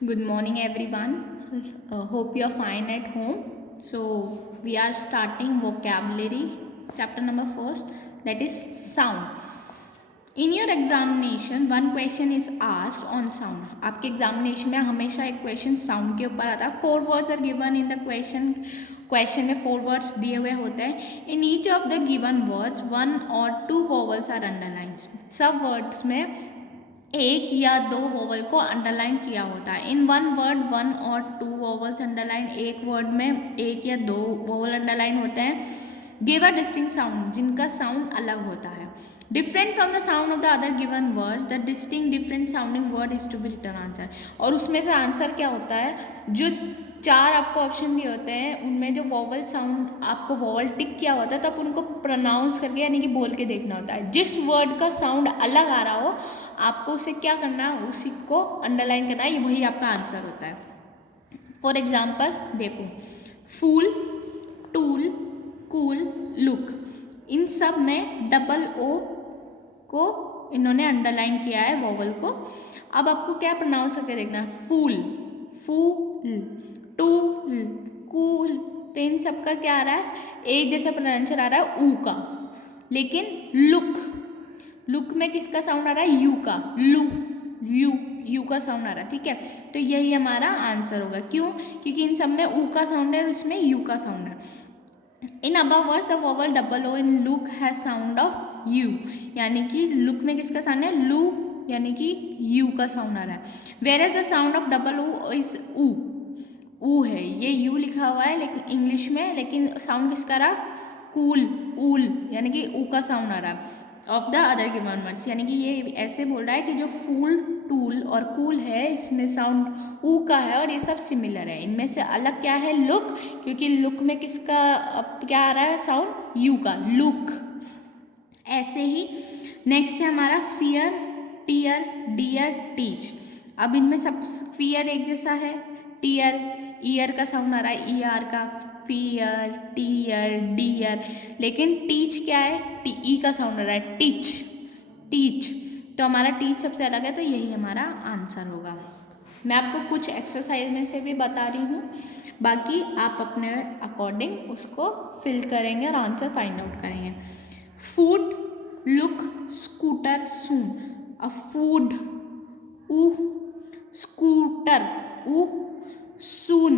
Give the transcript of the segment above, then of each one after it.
Good morning, everyone. Hope you are fine at home. So, we are starting vocabulary chapter number first, that is sound. In your examination, one question is asked on sound. आपके examination में हमेशा एक question sound के ऊपर आता है. 4 words are given in the question में 4 words दिए हुए होते हैं. In each of the given words, 1 or 2 vowels are underlined. सब वर्ड्स में एक या दो वोवल को अंडरलाइन किया होता है. इन वन वर्ड 1 और 2 वोवल्स अंडरलाइन, एक वर्ड में एक या दो वोवल अंडरलाइन होते हैं. गिव अ डिस्टिंक्ट साउंड, जिनका साउंड अलग होता है. Different from the sound of the other given word, the distinct different sounding word is to be return answer. और उसमें से आंसर क्या होता है, जो 4 आपको ऑप्शन दिए होते हैं उनमें जो वोवल साउंड आपको वोवल टिक किया होता है तब उनको प्रोनाउंस करके यानी कि बोल के देखना होता है. जिस वर्ड का साउंड अलग आ रहा हो आपको उसे क्या करना है, उसी को अंडरलाइन करना है, वही आपका आंसर होता है. फॉर एग्जाम्पल देखो, फूल, टूल, कूल, लुक, इन सब में डबल ओ को इन्होंने अंडरलाइन किया है वोवल को. अब आपको क्या प्रोनाउंस करके देखना है, फूल, फूल, टूल, कूल. तो इन सब का क्या आ रहा है, एक जैसा प्रोनाउंसिएशन आ रहा है ऊ का. लेकिन लुक, लुक में किसका साउंड आ रहा है, यू का. लू, यू का साउंड आ रहा है. ठीक है, तो यही हमारा आंसर होगा. क्यों, क्योंकि इन सब में ऊ का साउंड है और इसमें यू का साउंड है. In above words the vowel double O in look has sound of U, यानी कि लुक में किसका साउंड है, लू, यानी कि यू का साउंड आ रहा है. Where is the sound of double O is ऊ, ऊ है, ये यू लिखा हुआ है लेकिन इंग्लिश में, लेकिन साउंड किसका रहा, कूल, ऊल, यानी कि ऊ का साउंड आ रहा है. Of the other given words, यानी कि ये ऐसे बोल रहा है कि जो फूल, टूल और कूल है इसमें साउंड ऊ का है और ये सब सिमिलर है. इनमें से अलग क्या है, लुक, क्योंकि लुक में किसका क्या आ रहा है साउंड, यू का, लुक. ऐसे ही नेक्स्ट है हमारा फियर, टीयर, डियर, टीच. अब इनमें सब फियर एक जैसा है, टीयर ईयर का साउंड आ रहा है, ई आर का, फियर, टीयर, डियर. लेकिन टीच क्या है, टी ई का साउंड आ रहा है, टीच, टीच. तो हमारा टीच सबसे अलग है, तो यही हमारा आंसर होगा. मैं आपको कुछ एक्सरसाइज में से भी बता रही हूँ, बाकी आप अपने अकॉर्डिंग उसको फिल करेंगे और आंसर फाइंड आउट करेंगे. फूड, लुक, स्कूटर, सून. अब फूड ऊ, स्कूटर ऊ, सून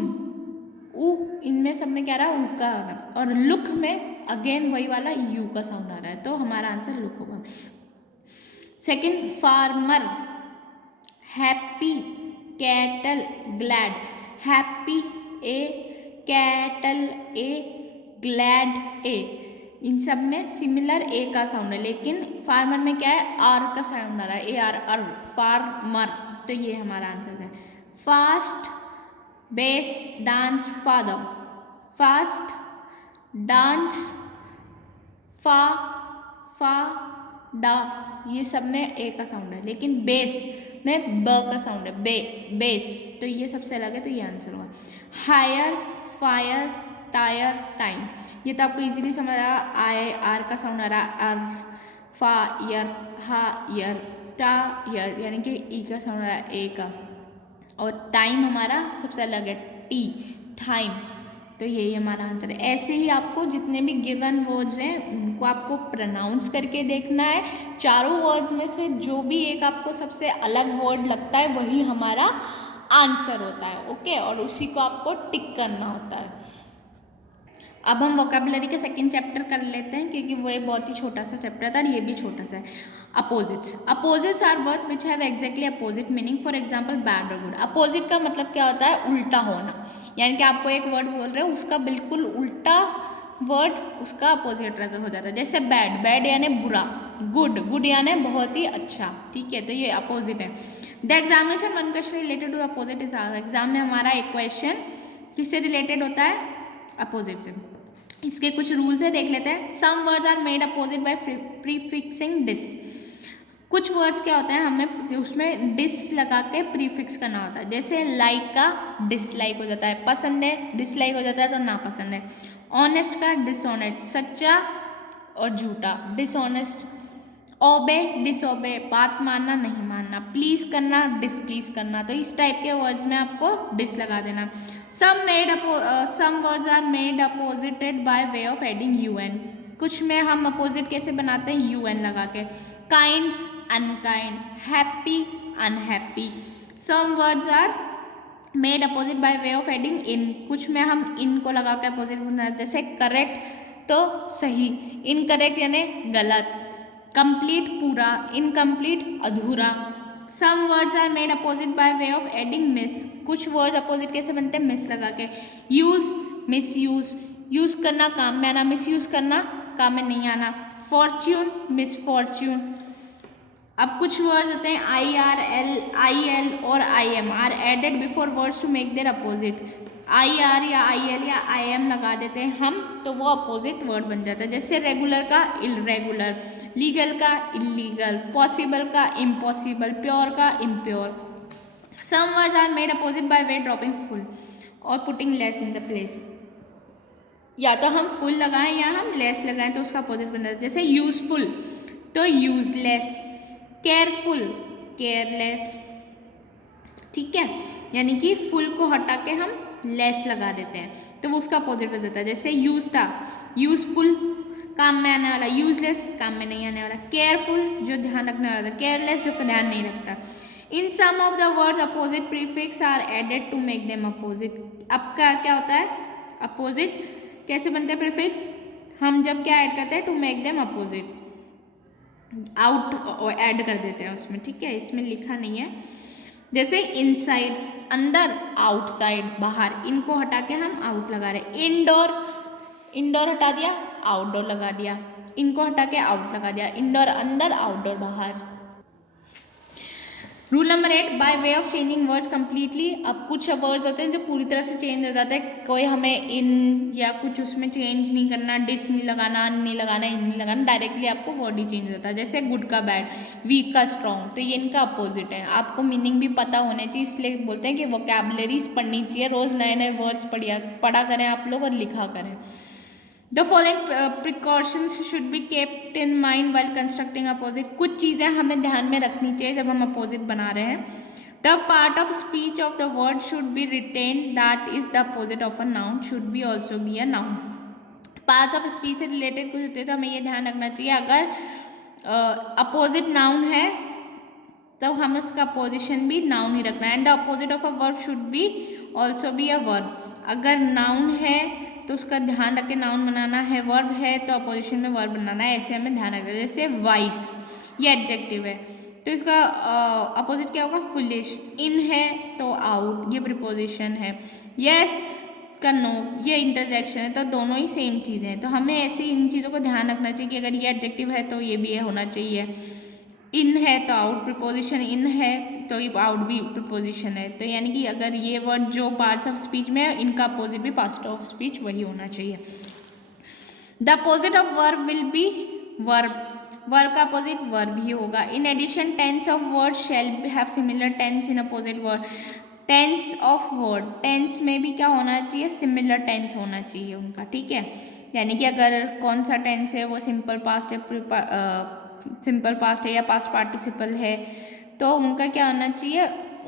ऊ, इनमें सब में क्या रहा है, ऊ का आ रहा है. और लुक में अगेन वही वाला यू का साउंड आ रहा है, तो हमारा आंसर लुक होगा. Second, farmer, happy, cattle, glad. Happy a, cattle a, glad a, इन सब में सिमिलर ए का साउंड है, लेकिन फार्मर में क्या है, आर का साउंड आ रहा है, ए आर, अर, फार्मर. तो ये हमारा आंसर है. Fast, base, dance, father. Fast, dance, फा, फा, डा, ये सब में ए का साउंड है, लेकिन बेस में ब का साउंड है, बे, बेस. तो ये सबसे अलग है, तो ये आंसर होगा. Hire, fire, tire, time. ये तो आपको इजीली समझ आ रहा है, आई आर का साउंड आ रहा है, अर, फा यर, हा यर, टा यर, यानी कि ई का साउंड आ रहा है, ए का. और टाइम हमारा सबसे अलग है, टी, टाइम. तो यही हमारा आंसर है. ऐसे ही आपको जितने भी गिवन वर्ड्स हैं उनको आपको प्रोनाउंस करके देखना है. चारों वर्ड्स में से जो भी एक आपको सबसे अलग वर्ड लगता है वही हमारा आंसर होता है. ओके, और उसी को आपको टिक करना होता है. अब हम वोकेबुलरी के सेकंड चैप्टर कर लेते हैं, क्योंकि वो एक बहुत ही छोटा सा चैप्टर था और ये भी छोटा सा है. Opposites. Opposites are word which have exactly opposite meaning. For example bad और गुड. अपोजिट का मतलब क्या होता है, उल्टा होना. यानी कि आपको एक वर्ड बोल रहे हो, उसका बिल्कुल उल्टा वर्ड उसका अपोजिट हो जाता है. जैसे बैड, बैड यानी बुरा, गुड, गुड यानी बहुत ही अच्छा. ठीक है, तो ये अपोजिट है. The examination one question related to opposite is. Exam में हमारा एक क्वेश्चन किससे रिलेटेड होता है, अपोजिट से. इसके कुछ रूल्स है, देख लेते हैं. Some words are made opposite by prefixing dis. कुछ वर्ड्स क्या होते हैं, हमें उसमें डिस लगा के प्रीफिक्स करना होता है. जैसे लाइक का डिसलाइक हो जाता है, पसंद है डिसलाइक हो जाता है तो नापसंद है. ऑनेस्ट का डिसऑनेस्ट, सच्चा और झूठा, डिसऑनेस्ट. ओबे डिसओबे, बात मानना नहीं मानना, प्लीज करना डिसप्लीज करना, तो इस टाइप के वर्ड्स में आपको डिस लगा देना। Some words are made opposited by way of adding un, कुछ में हम अपोजिट कैसे बनाते हैं un लगा के, kind unkind, happy unhappy. Some words are made opposite by way of adding in, कुछ में हम इन को लगा के अपोजिट बनाते, जैसे करेक्ट तो सही, इनकरेक्ट यानी गलत, कंप्लीट पूरा, इनकम्प्लीट अधूरा। Some words are made opposite by way of adding mis, कुछ वर्ड्स अपोजिट कैसे बनते हैं मिस लगा के, यूज मिस यूज, यूज करना काम में आना, मिस यूज करना काम में नहीं आना, फॉर्च्यून मिस फॉर्च्यून। अब कुछ वर्ड्स होते हैं आई एल और I M are added before words to make their opposite, I R या आई एल या आई एम लगा देते हैं हम तो वो अपोजिट वर्ड बन जाता है, जैसे रेगुलर का इलरेगुलर, लीगल का इलीगल, पॉसिबल का इम्पॉसिबल, प्योर का impure. Some words are made opposite by way dropping ful और putting less in the place, या तो हम फुल लगाएं या हम लेस लगाएं तो उसका अपोजिट बन जाता है, जैसे यूजफुल तो यूजलेस, केयरफुल केयरलेस, ठीक है, यानी कि फुल को हटा के हम लेस लगा देते हैं तो वो उसका अपोजिट हो जाता है, जैसे यूज था यूजफुल काम में आने वाला, यूजलेस काम में नहीं आने वाला, केयरफुल जो ध्यान रखने वाला था, केयरलेस जो ध्यान नहीं रखता। In some of the words opposite prefix are added to make them opposite. अब क्या होता है अपोजिट कैसे बनते हैं प्रीफिक्स, हम जब क्या ऐड करते हैं to make them opposite, out add कर देते हैं उसमें, ठीक है, इसमें लिखा नहीं है, जैसे इनसाइड अंदर, आउटसाइड बाहर, इनको हटा के हम आउट लगा रहे, इनडोर इंडोर हटा दिया आउटडोर लगा दिया, इनको हटा के आउट लगा दिया, इंडोर अंदर आउटडोर बाहर। Rule number 8, bye way of changing words completely. अब कुछ वर्ड्स होते हैं जो पूरी तरह से चेंज हो जाते हैं, कोई हमें इन या कुछ उसमें चेंज नहीं करना, डिस नहीं लगाना, नहीं लगाना, इन नहीं लगाना, डायरेक्टली आपको वर्ड ही चेंज हो जाता है, जैसे गुड का बैड, वीक का स्ट्रॉन्ग, तो ये इनका अपोजिट है। आपको मीनिंग भी पता होने चाहिए, इसलिए बोलते हैं कि वोकैबुलरीज पढ़नी चाहिए, रोज़ नए नए वर्ड्स पढ़ा करें आप लोग और लिखा करें। The following precautions should be kept in mind while constructing opposite। कुछ चीज़ें हमें ध्यान में रखनी चाहिए जब हम अपोजिट बना रहे हैं। The part of speech of the word should be retained that is the opposite of a noun should be also be a noun। Parts of speech से रिलेटेड कुछ होते हैं तो हमें ये ध्यान रखना चाहिए, अगर अपोजिट नाउन है तो हमें उसका पोजिशन भी नाउन ही रखना है। And the opposite of a verb should be also be a verb. अगर नाउन है तो उसका ध्यान रख के नाउन बनाना है, वर्ब है तो अपोजिशन में वर्ब बनाना है, ऐसे हमें ध्यान रखना है। जैसे वाइस ये एडजेक्टिव है तो इसका अपोजिट क्या होगा फुलिश, इन है तो आउट ये प्रीपोजिशन है, यस का नो ये इंटरजेक्शन है, तो दोनों ही सेम चीज़ें हैं। तो हमें ऐसे इन चीज़ों को ध्यान रखना चाहिए कि अगर ये एडजेक्टिव है तो ये भी होना चाहिए, इन है तो आउट प्रीपोजिशन, इन है तो ये आउट भी प्रीपोजिशन है। तो यानी कि अगर ये वर्ड जो पार्ट्स ऑफ स्पीच में है इनका अपोजिट भी पार्ट ऑफ स्पीच वही होना चाहिए। The opposite of verb will be verb, verb का अपोजिट वर्ब ही होगा। In addition tense of word shall have similar tense in opposite word. Tense of word, tense में भी क्या होना चाहिए सिमिलर टेंस होना चाहिए उनका, ठीक है। यानी कि अगर कौन सा टेंस है वो सिंपल पास्ट है, सिंपल पास्ट है या पास्ट पार्टिसिपल है तो उनका क्या होना चाहिए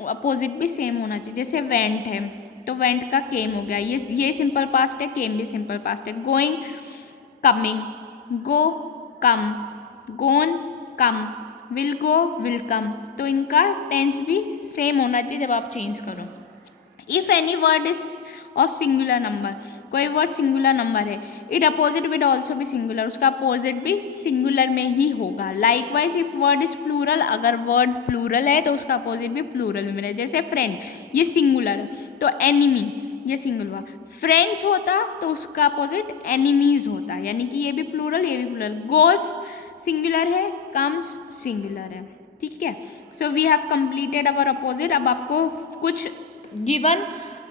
अपोजिट भी सेम होना चाहिए। जैसे वेंट है तो वेंट का केम हो गया, ये सिंपल पास्ट है, केम भी सिंपल पास्ट है। Going coming, go come, gone come, will go will come, तो इनका टेंस भी सेम होना चाहिए जब आप चेंज करो। If any word is of singular number, कोई वर्ड सिंगुलर नंबर है, it opposite will also be singular, उसका अपोजिट भी सिंगुलर में ही होगा। Likewise if word is plural, अगर वर्ड प्लूरल है तो उसका अपोजिट भी प्लूरल में मिलेगा। जैसे फ्रेंड ये सिंगुलर है तो एनिमी ये सिंगुलर हुआ, फ्रेंड्स होता तो उसका अपोजिट एनिमीज होता, यानी कि ये भी प्लूरल ये भी प्लूरल। गोस सिंगुलर है, कम्स सिंगुलर है, ठीक है। So we have completed our opposite. अब आपको कुछ गिवन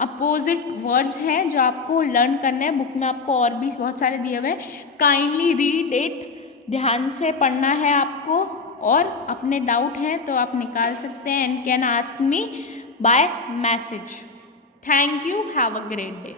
अपोजिट वर्ड्स हैं जो आपको लर्न करने हैं, बुक में आपको और भी बहुत सारे दिए हुए हैं। काइंडली रीड इट, ध्यान से पढ़ना है आपको, और अपने डाउट हैं तो आप निकाल सकते हैं and can ask me by message. Thank you, have a great day.